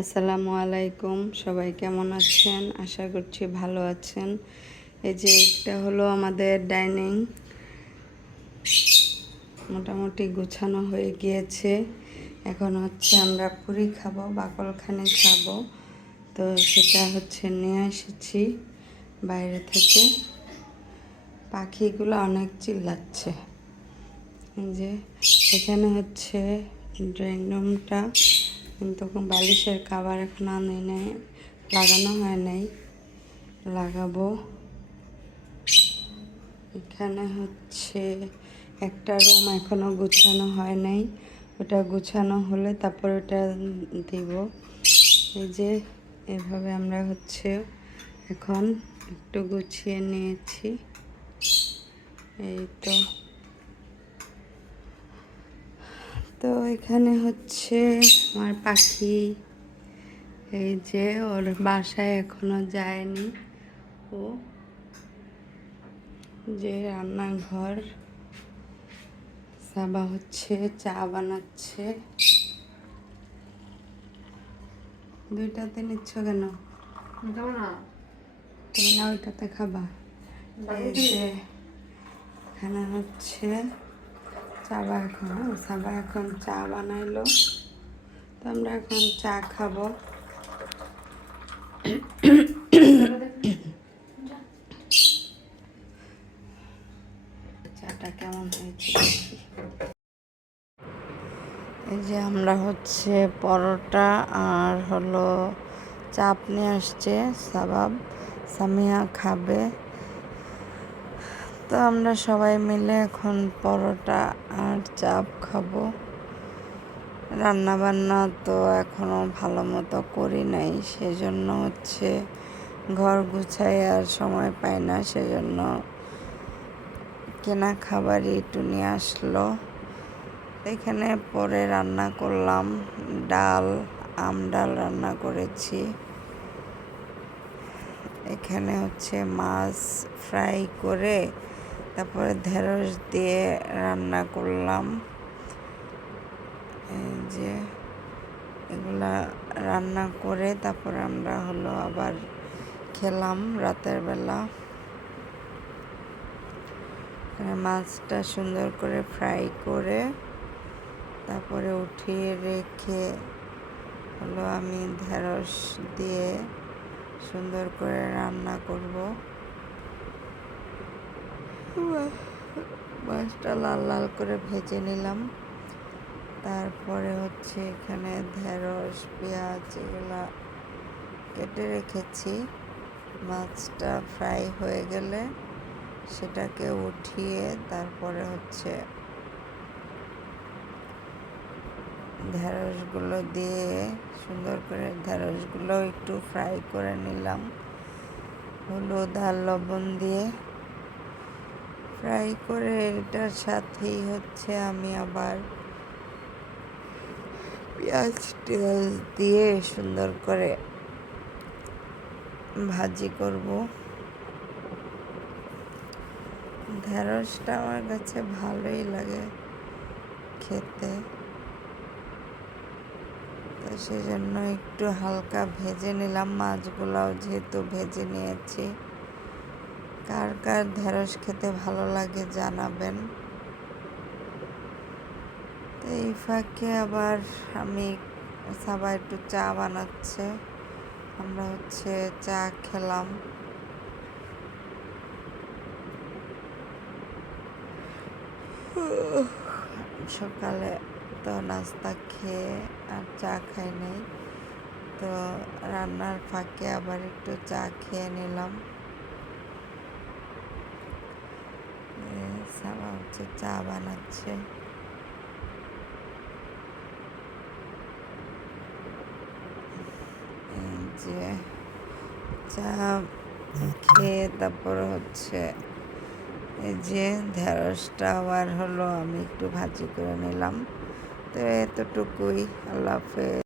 আসসালামু আলাইকুম, সবাই কেমন আছেন? আশা করছি ভালো আছেন। এই যে এটা হলো আমাদের ডাইনিং, মোটামুটি গুছানো হয়ে গিয়েছে। এখন হচ্ছে আমরা পুরি খাবো, বাকলখানি খাবো। তো সেটা হচ্ছে নিয়ে এসেছি বাইরে থেকে। পাখিগুলো অনেক চিল্লাচ্ছে। যে এখানে হচ্ছে ড্রয়িং রুমটা, কিন্তু বালিশের কাভার এখন আনি নাই, লাগানো হয় নাই, লাগাবো। এখানে হচ্ছে একটা রুম এখনো গুছানো হয় নাই, ওটা গুছানো হলে তারপর ওটা দিব। এই যে এভাবে আমরা হচ্ছে এখন একটু গুছিয়ে নিয়েছি। এই তো এখানে হচ্ছে আমার পাখি, এই যে ওর বাসায় এখনো যায়নি। ও যে রান্নাঘর, সাবা হচ্ছে চা বানাচ্ছে। দুইটাতে নিচ্ছ কেন? তুমি না ওইটাতে খাবা? এই যে এখানে হচ্ছে সাবা এখন চা বানাইলো, তো আমরা এখন চা খাবো। চাটা কেমন হয়েছে দেখি। এই যে আমরা হচ্ছে পরোটা আর হলো চাপ নিয়ে আসছে, সামিয়া খাবে। তো আমরা সবাই মিলে এখন পরোটা আর চাপ খাবো। রান্না বান্না তো এখনো ভালো মতো করি নাই, সেজন্য হচ্ছে ঘর গুছাই আর সময় পাই না, সেজন্য কেনা খাবারই একটু নিয়ে আসলো। এখানে পরে রান্না করলাম ডাল, ডাল রান্না করেছি। এখানে হচ্ছে মাছ ফ্রাই করে তারপরে ঢেঁড়স দিয়ে রান্না করলাম। এই যে এগুলা রান্না করে তারপর আমরা হলো আবার খেলাম রাতের বেলা। মাছটা সুন্দর করে ফ্রাই করে তারপরে উঠিয়ে রেখে হলো আমি ঢেঁড়স দিয়ে সুন্দর করে রান্না করব। মাছটা লাল লাল করে ভেজে নিলাম। তারপরে হচ্ছে এখানে ঢেঁড়স, পেঁয়াজ এগুলা কেটে রেখেছি। মাছটা ফ্রাই হয়ে গেলে সেটাকে উঠিয়ে তারপরে হচ্ছে ঢেঁড়সগুলো দিয়ে সুন্দর করে ঢেঁড়সগুলো একটু ফ্রাই করে নিলাম, হলুদ আর লবণ দিয়ে ফ্রাই করে। এটার সাথেই হচ্ছে আমি আবার পেঁয়াজ টেয়াজ দিয়ে সুন্দর করে ভাজি করব। ঢেঁড়সটা আমার কাছে ভালোই লাগে খেতে, তো সেজন্য একটু হালকা ভেজে নিলাম। মাছগুলাও যেহেতু ভেজে নিয়েছি। কার কার ঢেঁড়স খেতে ভালো লাগে জানাবেন। তো এই ফাঁকে আবার আমি সবাই একটু চা বানাচ্ছে, আমরা হচ্ছে চা খেলাম। সকালে তো নাস্তা খেয়ে আর চা খাই নাই, তো রান্নার ফাঁকে আবার একটু চা খেয়ে নিলাম। সাবা হচ্ছে চা বানাচ্ছে। যে চা খেয়ে তারপর হচ্ছে এই যে ঢেঁড়সটা আবার হলো আমি একটু ভাজি করে নিলাম। তো এতটুকুই। আল্লাহ হাফেজ।